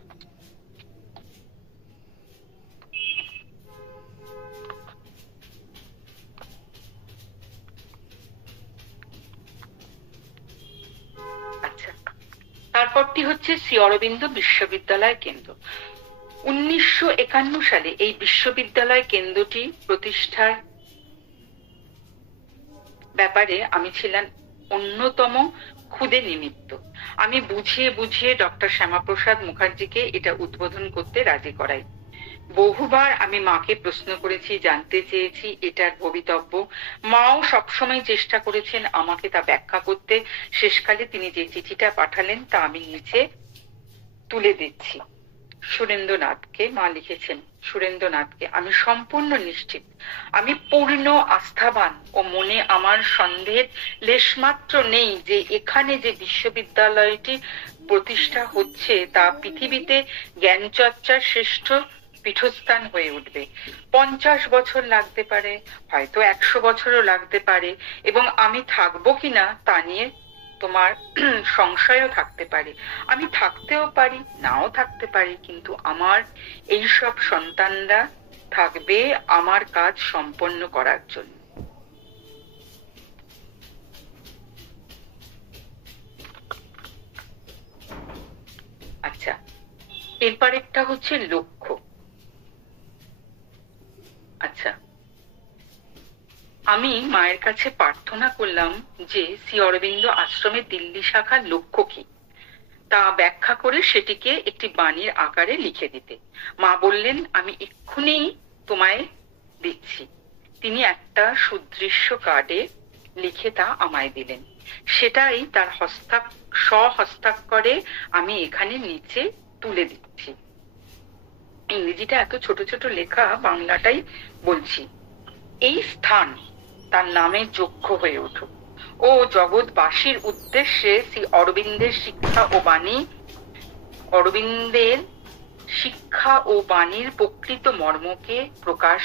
তারপরটি হচ্ছে শ্রী অরবিন্দ বিশ্ববিদ্যালয় কেন্দ্র। 1951 সালে এই বিশ্ববিদ্যালয় কেন্দ্রটি প্রতিষ্ঠার ব্যাপারে আমি ছিলাম অন্যতম ক্ষুদে নিমিত্ত। আমি বুঝিয়ে বুঝিয়ে ডক্টর শ্যামাপ্রসাদ মুখার্জিকে এটা উদ্বোধন করতে রাজি করাই। বহুবার আমি মাকে প্রশ্ন করেছি, জানতে চেয়েছি এটার ভবিতব্য। মাও সবসময় চেষ্টা করেছেন আমাকে তা ব্যাখ্যা করতে। শেষকালে তিনি যে চিঠিটা পাঠালেন তা আমি নিচে তুলে দিচ্ছি। সুরেন্দ্রনাথকে, মা লিখেছেন, সুরেন্দ্রনাথকে, আমি সম্পূর্ণ নিশ্চিত, আমি পূর্ণ আস্থাবান ও মনে আমার সন্দেহের লেশমাত্র নেই যে এখানে যে বিশ্ববিদ্যালয়টি প্রতিষ্ঠা হচ্ছে তা পৃথিবীতে জ্ঞান চর্চার শ্রেষ্ঠ পীঠস্থান হয়ে উঠবে। 50 বছর লাগতে পারে, হয়তো 100 বছরও লাগতে পারে, এবং আমি থাকবো কিনা তা নিয়ে তোমার সংশয়ও থাকতে পারে। আমি থাকতেও পারি, নাও থাকতে পারি, কিন্তু আমার এইসব সন্তানরা থাকবে আমার কাজ সম্পন্ন করার জন্য। আচ্ছা, এরপর একটা হচ্ছে লক্ষ্য। আচ্ছা, আমি মায়ের কাছে প্রার্থনা করলাম যে শ্রী অরবিন্দ আশ্রমের দিল্লি শাখার লক্ষ্য কি তা ব্যাখ্যা করে সেটিকে একটি বাণীর আকারে লিখে দিতে। মা বললেন, আমি এক্ষুনি তোমায় দিচ্ছি। তিনি একটা সুদৃশ্য কার্ডে লিখে তা আমায় দিলেন। সেটাই তার স্বহস্তাক্ষরে আমি এখানে নিচে তুলে দিচ্ছি। ইংরেজিটা এত ছোট ছোট লেখা, বাংলাটাই বলছি। এই স্থান তার নামে যোগ্য হয়ে উঠুক ও জগৎবাসীর উদ্দেশ্যে শ্রী অরবিন্দের শিক্ষা ও বাণীর প্রকৃত মর্মকে প্রকাশ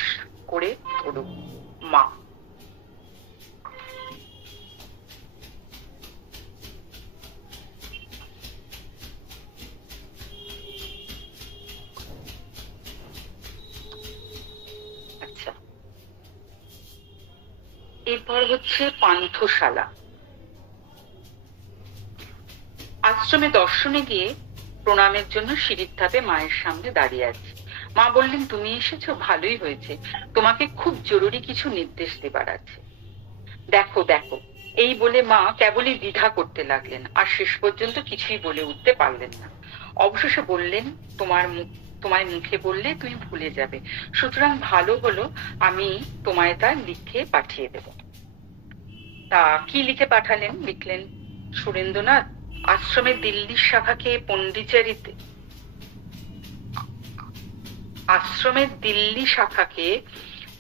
করে ধরুক। মা। আচ্ছা, এরপর হচ্ছে পান্থশালা। আশ্রমে দর্শনে গিয়ে প্রণামের জন্য সিঁড়ির ধাপে মায়ের সামনে দাঁড়িয়ে আছি। মা বললেন, তুমি এসেছো, ভালোই হয়েছে। তোমাকে খুব জরুরি কিছু নির্দেশ দেবার আছে। দেখো দেখো, এই বলে মা কেবলই দ্বিধা করতে লাগলেন, আর শেষ পর্যন্ত কিছুই বলে উঠতে পারলেন না। অবশেষে বললেন, তোমায় মুখে বললে তুমি ভুলে যাবে, সুতরাং ভালো হলো আমি তোমায় তা লিখে পাঠিয়ে দেব। তা কি লিখে পাঠালেন? লিখলেন, সুরেন্দ্রনাথ, আশ্রমের দিল্লির শাখাকে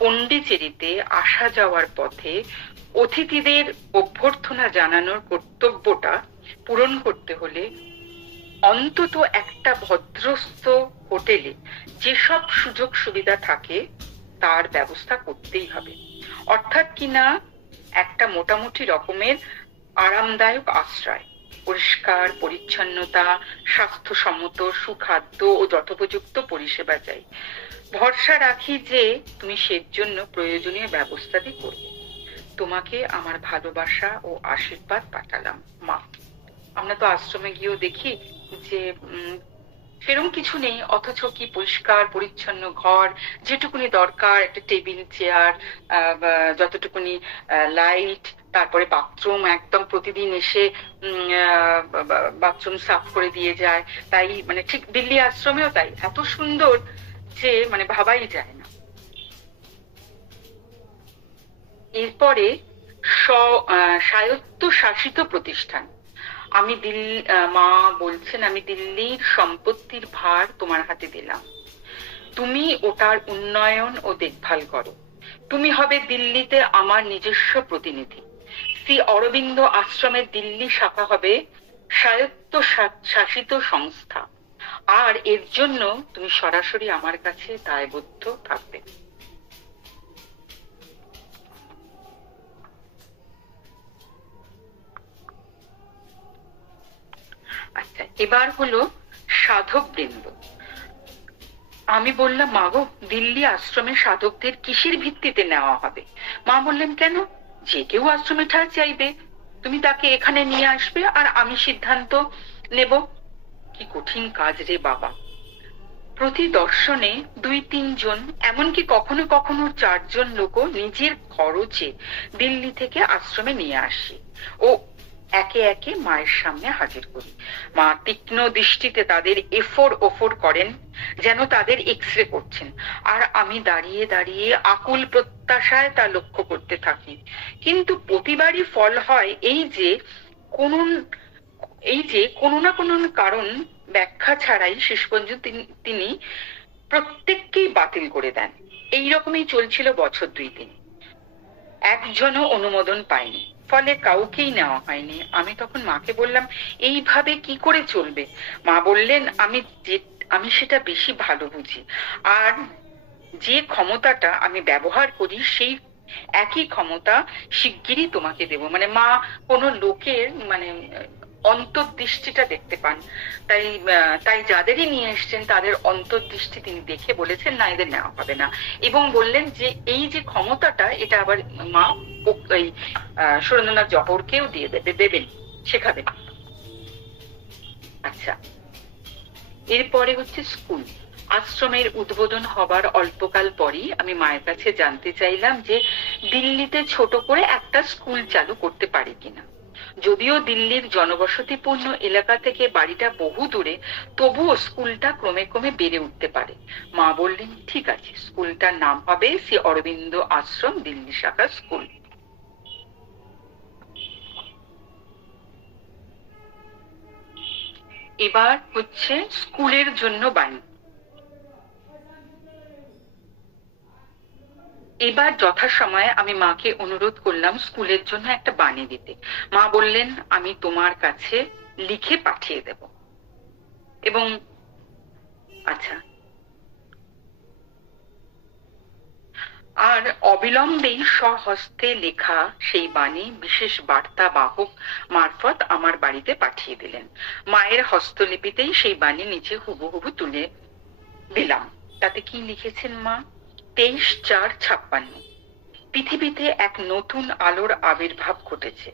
পন্ডিচেরিতে আসা যাওয়ার পথে অতিথিদের অভ্যর্থনা জানানোর কর্তব্যটা পূরণ করতে হলে অন্তত একটা ভদ্রস্থ হোটেলে যেসব সুযোগ সুবিধা থাকে তার ব্যবস্থা করতেই হবে। অর্থাৎ কিনা একটা মোটামুটি রকমের আরামদায়ক আশ্রয়, পরিষ্কার পরিচ্ছন্নতা, স্বাস্থ্যসম্মত সুখাদ্য ও যথোপযুক্ত পরিষেবা চাই। ভরসা রাখি যে তুমি সের জন্য প্রয়োজনীয় ব্যবস্থাটি করবে। তোমাকে আমার ভালোবাসা ও আশীর্বাদ পাঠালাম, মা। আমরা তো আশ্রমে গিয়েও দেখি যে সেরকম কিছু নেই, অথচ কি পরিষ্কার পরিচ্ছন্ন ঘর, যেটুকুনি দরকার একটা টেবিল চেয়ার, যতটুকুনি লাইট, তারপরে বাথরুম একদম প্রতিদিন এসে বাথরুম সাফ করে দিয়ে যায়। তাই মানে ঠিক দিল্লি আশ্রমেও তাই, এত সুন্দর যে মানে ভাবাই যায় না। এরপরে স্বায়ত্তশাসিত প্রতিষ্ঠান। মা বলছেন, আমি দিল্লির সম্পত্তির ভার তোমার হাতে দিলাম, তুমি ওটার উন্নয়ন ও দেখভাল করো। তুমি হবে দিল্লিতে আমার নিজস্ব প্রতিনিধি। শ্রী অরবিন্দ আশ্রমের দিল্লি শাখা হবে স্বায়ত্তশাসিত সংস্থা, আর এর জন্য তুমি সরাসরি আমার কাছে দায়বদ্ধ থাকবে। আচ্ছা, এবার হলো সাধক বৃন্দ। আমি বললাম, মা গো, দিল্লি আশ্রমে সাধকদের কিসের ভিত্তিতে নেওয়া হবে? মা বললেন, কেন, যে কেউ আশ্রমে ঠাঁই চাইবে, তুমি তাকে এখানে নিয়ে আসবে আর আমি সিদ্ধান্ত নেব। কি কঠিন কাজ রে বাবা! প্রতি দর্শনে 2-3 জন, এমনকি কখনো কখনো 4 জন লোকও নিজের খরচে দিল্লি থেকে আশ্রমে নিয়ে আসি ও একে একে মায়ের সামনে হাজির করি। মা তীক্ষ্ণ দৃষ্টিতে তাদের ওফর করেন, যেন তাদের এক্সরে করছেন, আর আমি দাঁড়িয়ে দাঁড়িয়ে আকুল প্রত্যাশায় তা লক্ষ্য করতে থাকি। কিন্তু প্রতিবারই ফল হয় এই যে কোনো না কোনো কারণ ব্যাখ্যা ছাড়াই শেষ পর্যন্ত তিনি প্রত্যেককেই বাতিল করে দেন। এইরকমই চলছিল বছর 2-3। একজনও অনুমোদন পায়নি, ফলে কাউকেই নেওয়া হয়নি। আমি তখন মাকে বললাম, এইভাবে কি করে চলবে? মা বললেন, আমি সেটা বেশি ভালো বুঝি, আর যে ক্ষমতাটা আমি ব্যবহার করি সেই একই ক্ষমতা শিগগিরই তোমাকে দেব। মানে মা কোনো লোকের মানে অন্তর্দৃষ্টিটা দেখতে পান, তাই যাদেরই নিয়ে এসছেন তাদের অন্তর্দৃষ্টি তিনি দেখে বলেছেন, না, এদের নেওয়া হবে না। এবং বললেন যে এই যে ক্ষমতাটা, এটা আবার মা এই সুরেন্দ্রনাথ জহরকেও দিয়ে দেবেন, শেখাবেন। আচ্ছা, এরপরে হচ্ছে স্কুল। আশ্রমের উদ্বোধন হবার অল্পকাল পরই আমি মায়ের কাছে জানতে চাইলাম যে দিল্লিতে ছোট করে একটা স্কুল চালু করতে পারি কিনা। যদিও দিল্লির জনবসতিপূর্ণ এলাকা থেকে বাড়িটা বহু দূরে, তবুও স্কুলটা ক্রমে ক্রমে বেড়ে উঠতে পারে। মা বললেন, ঠিক আছে, স্কুলটার নাম হবে শ্রী অরবিন্দ আশ্রম দিল্লি শাখা স্কুল। এবার হচ্ছে স্কুলের জন্য বাণী। এবার যথাসময়ে আমি মাকে অনুরোধ করলাম স্কুলের জন্য একটা বাণী দিতে। মা বললেন, আমি তোমার কাছে লিখে পাঠিয়ে দেব। এবং আচ্ছা, আর অবিলম্বেই স্বহস্তে লেখা সেই বাণী বিশেষ বার্তা বাহক মারফত আমার বাড়িতে পাঠিয়ে দিলেন। মায়ের হস্তলিপিতেই সেই বাণী নিচে হুবহুবু তুলে দিলাম। তাতে কি লিখেছেন মা? 23/4/56। পৃথিবীতে এক নতুন আলোর আবির্ভাব ঘটেছে।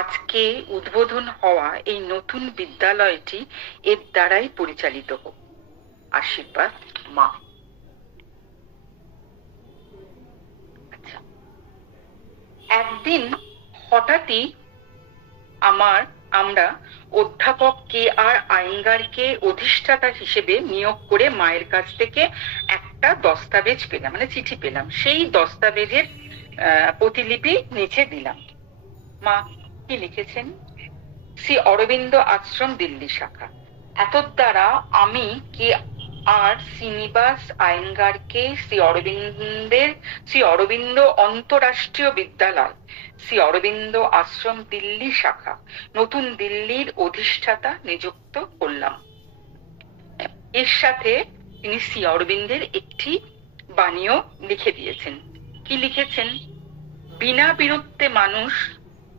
আজকে উদ্বোধন হওয়া এই নতুন বিদ্যালয়টি এর দ্বারাই পরিচালিত হোক। আশীর্বাদ, মা। একদিন হঠাৎই আমরা অধ্যাপক KR আয়েঙ্গারকে অধিষ্ঠাতা হিসেবে নিয়োগ করে মায়ের কাছ থেকে একটা দস্তাবেজ পেলাম, মানে চিঠি পেলাম। সেই দস্তাবেজের প্রতিলিপি নিচে দিলাম। মা কি লিখেছেন? শ্রী অরবিন্দ আশ্রম, দিল্লি শাখা। এতদ দ্বারা আমি KR শ্রীনিবাস আয়েঙ্গারকে শ্রী অরবিন্দ অন্তরাষ্ট্রীয় বিদ্যালয়, শ্রী অরবিন্দ আশ্রম, দিল্লি শাখা, নতুন দিল্লির অধিষ্ঠাতা নিযুক্ত করলাম। এর সাথে তিনি শ্রী অরবিন্দের একটি বাণীও লিখে দিয়েছেন। কি লিখেছেন? বিনা বীরত্বে মানুষ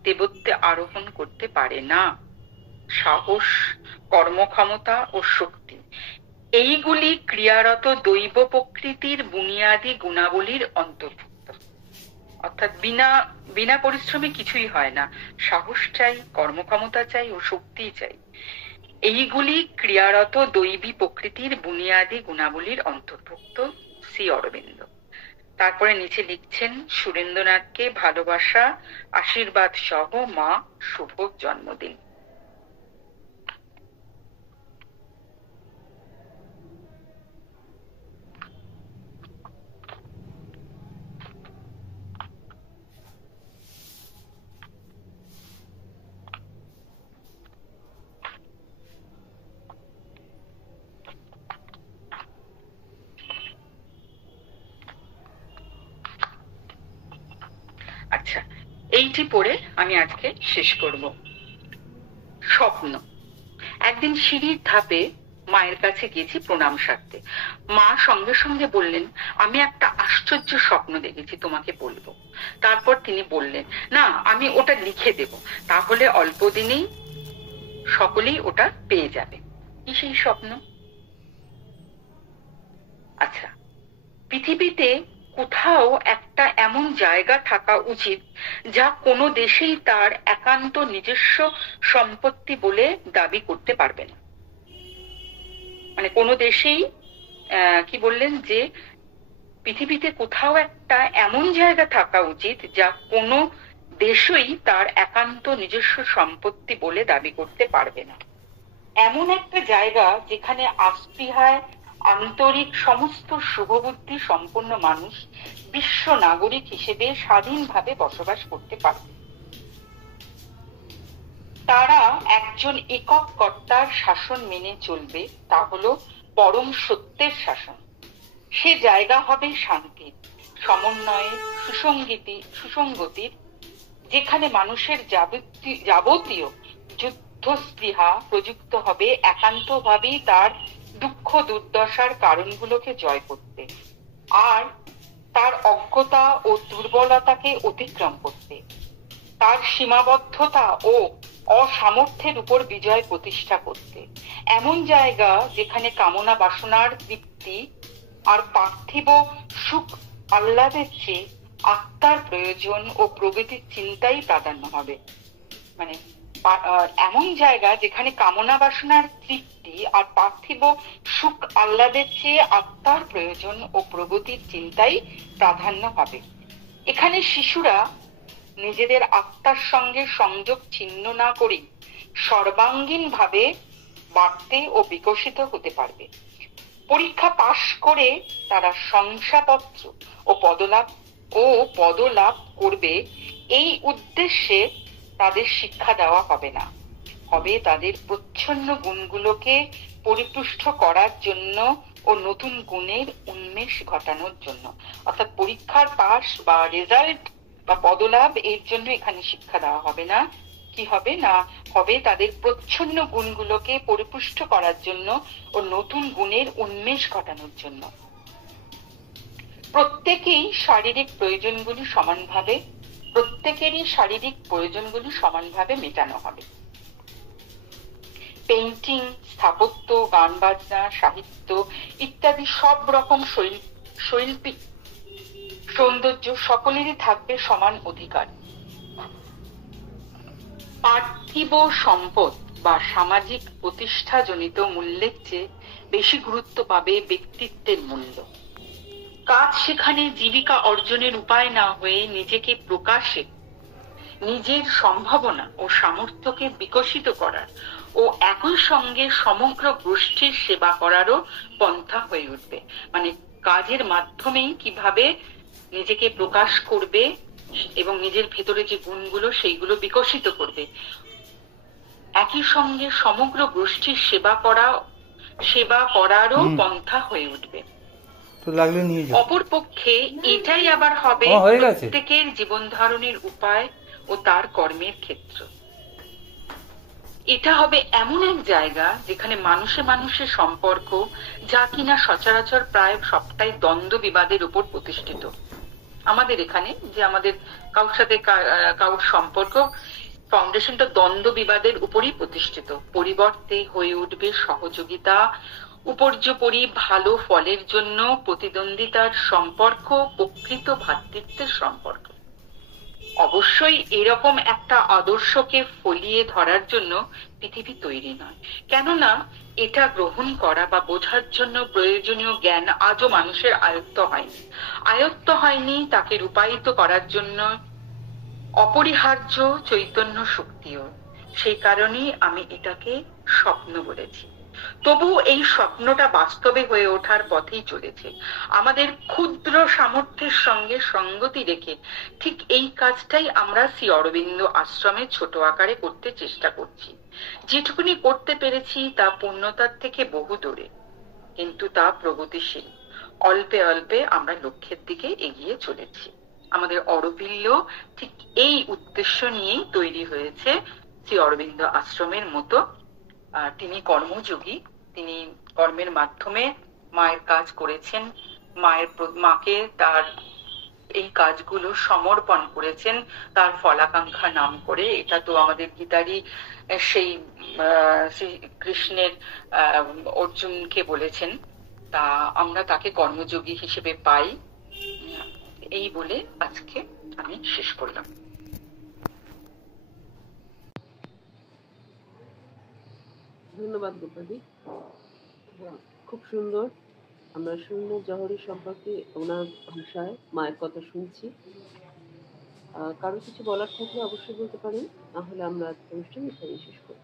দেবত্বে আরোহণ করতে পারে না। সাহস, কর্মক্ষমতা ও শক্তি, এইগুলি ক্রিয়ারত দৈব প্রকৃতির বুনিয়াদী গুণাবলীর অন্তর্ভুক্ত। অর্থাৎ বিনা পরিশ্রমে কিছুই হয় না। সাহস চাই, কর্মক্ষমতা চাই ও শক্তি চাই। এইগুলি ক্রিয়ারত দৈবী প্রকৃতির বুনিয়াদী গুণাবলীর অন্তর্ভুক্ত শ্রী অরবিন্দ। তারপরে নিচে লিখছেন, সুরেন্দ্রনাথকে ভালোবাসা, আশীর্বাদ সহ মা, শুভ জন্মদিন। আচ্ছা, এইটি পড়ে আমি আজকে শেষ করব। স্বপ্ন। একদিন সিঁড়ির ধাপে মায়ের কাছে গেছি প্রণাম সারতে। মা সঙ্গে সঙ্গে বললেন, আমি একটা আশ্চর্য স্বপ্ন দেখেছি, তোমাকে বলবো। তারপর তিনি বললেন, না, আমি ওটা লিখে দেব, তাহলে অল্প দিনেই সকলেই ওটা পেয়ে যাবে। কি সেই স্বপ্ন? আচ্ছা, পৃথিবীতে কোথাও একটা এমন জায়গা থাকা উচিত যা কোনো দেশেই তার একান্ত নিজস্ব সম্পত্তি বলে দাবি করতে পারবে না। মানে কোনো দেশেই কি বললেন, যে পৃথিবীতে কোথাও একটা এমন জায়গা থাকা উচিত যা কোনো দেশই তার একান্ত নিজস্ব সম্পত্তি বলে দাবি করতে পারবে না। এমন একটা জায়গা যেখানে আস্পৃহায় আন্তরিক সমস্ত শুভবুদ্ধি সম্পন্ন মানুষ বিশ্ব নাগরিক হিসেবে স্বাধীনভাবে বসবাস করতে পারবে। তারা একজন একক কর্তার শাসন মেনে চলবে, তা হলো পরম সত্যের শাসন। সে জায়গা হবে শান্তির, সমন্বয়ের, সুসংগতির, যেখানে মানুষের যাবতীয় যুদ্ধস্পৃহা প্রযুক্ত হবে একান্তভাবেই তার দুঃখ দুর্দশার কারণগুলোকে জয় করতে, আর তার অজ্ঞতা ও দুর্বলতাকে অতিক্রম করতে, তার সীমাবদ্ধতা ও অসামর্থ্যের উপর বিজয় প্রতিষ্ঠা করতে। এমন জায়গা যেখানে কামনা বাসনার তৃপ্তি আর পার্থিব সুখ আহ্লাদের চেয়ে আত্মার প্রয়োজন ও প্রগতির চিন্তাই প্রাধান্য হবে। মানে এমন জায়গা যেখানে কামনা বাসনার তৃপ্তি আর পার্থিব সুখ আহ্লাদের চেয়ে আত্মার প্রয়োজন ও প্রগতির চিন্তাই প্রাধান্য হবে। এখানে শিশুরা নিজেদের আত্মার সঙ্গে সংযোগ ছিন্ন না করে সর্বাঙ্গীন ভাবে বাড়তে ও বিকশিত হতে পারবে। পরীক্ষা পাশ করে তারা শংসাপত্র ও পদলাভ করবে, এই উদ্দেশ্যে তাদের শিক্ষা দেওয়া হবে না, হবে তাদের প্রচ্ছন্ন গুণগুলোকে পরিপুষ্ট করার জন্য ও নতুন গুণের উন্মেষ ঘটানোর জন্য। অর্থাৎ পরীক্ষার পাশ বা রেজাল্ট বা পদলাভ এর জন্য এখানে শিক্ষা দেওয়া হবে না। কি হবে না, হবে তাদের প্রচ্ছন্ন গুণগুলোকে পরিপুষ্ট করার জন্য ও নতুন গুণের উন্মেষ ঘটানোর জন্য। প্রত্যেকেরই শারীরিক প্রয়োজনগুলি সমানভাবে মেটানো হবে। পেইন্টিং, স্থাপত্য, গান বাজনা, সাহিত্য ইত্যাদি সব রকম শৈল্পিক সৌন্দর্য সকলেরই থাকবে সমান অধিকার। পার্থিব সম্পদ বা সামাজিক প্রতিষ্ঠাজনিত মূল্যের চেয়ে বেশি গুরুত্ব পাবে ব্যক্তিত্বের মূল্য। কাজ সেখানে জীবিকা অর্জনের উপায় না হয়ে নিজেকে প্রকাশে নিজের সম্ভাবনা ও সামর্থ্যকে বিকশিত করার ও একই সঙ্গে সমগ্র গোষ্ঠীর সেবা করারও পন্থা হয়ে উঠবে। মানে কাজের মাধ্যমেই কিভাবে নিজেকে প্রকাশ করবে এবং নিজের ভেতরে যে গুণগুলো সেইগুলো বিকশিত করবে, একই সঙ্গে সমগ্র গোষ্ঠীর সেবা করারও পন্থা হয়ে উঠবে। অপরপক্ষে এটাই আবার হবে প্রত্যেকের জীবন ধারণের উপায় ও তার কর্মের ক্ষেত্র। এটা হবে এমন এক জায়গা যেখানে মানুষে মানুষের সম্পর্ক, যা কিনা সচরাচর প্রায় সবটাই দ্বন্দ্ব বিবাদের উপর প্রতিষ্ঠিত। আমাদের এখানে যে আমাদের কারোর সাথে কারোর সম্পর্ক, ফাউন্ডেশনটা দ্বন্দ্ব বিবাদের উপরই প্রতিষ্ঠিত, পরিবর্তে হয়ে উঠবে সহযোগিতা, উপর্যুপরি ভালো ফলের জন্য প্রতিদ্বন্দ্বিতার সম্পর্ক, প্রকৃত ভ্রাতৃত্বের সম্পর্ক। অবশ্যই এরকম একটা আদর্শকে ফলিয়ে ধরার জন্য পৃথিবী তৈরি নয়, কেননা এটা গ্রহণ করা বা বোঝার জন্য প্রয়োজনীয় জ্ঞান আজও মানুষের আয়ত্ত হয়নি। তাকে রূপায়িত করার জন্য অপরিহার্য চৈতন্য শক্তিও। সেই কারণেই আমি এটাকে স্বপ্ন বলেছি। তবুও এই স্বপ্নটা বাস্তবে হয়ে ওঠার পথেই চলেছে। আমাদের ক্ষুদ্র সামর্থ্যের সঙ্গে সঙ্গতি রেখে ঠিক এই কাজটাই আমরা শ্রী অরবিন্দ আশ্রমে ছোট আকারে করতে চেষ্টা করছি। যেটুকুনি করতে পেরেছি তা পূর্ণতার থেকে বহু দূরে, কিন্তু তা প্রগতিশীল। অল্পে অল্পে আমরা লক্ষ্যের দিকে এগিয়ে চলেছি। আমাদের অরবিল্ল ঠিক এই উদ্দেশ্য নিয়েই তৈরি হয়েছে শ্রী অরবিন্দ আশ্রমের মতো। তিনি কর্মযোগী, তিনি কর্মের মাধ্যমে মায়ের কাজ করেছেন, মাকে তার এই কাজগুলো সমর্পণ করেছেন তার ফলাকাঙ্ক্ষা নাম করে। এটা তো আমাদের গীতারই সেই শ্রী কৃষ্ণের অর্জুনকে বলেছেন, তা আমরা তাকে কর্মযোগী হিসেবে পাই। এই বলে আজকে আমি শেষ করলাম। ধন্যবাদ গোপাদি, খুব সুন্দর। আমরা শূন্য জহরি সম্পর্কে ওনার ভাষায় মায়ের কথা শুনছি। কারো কিছু বলার থাকলে অবশ্যই বলতে পারেন, নাহলে আমরা অনুষ্ঠান এখানেই শেষ করি।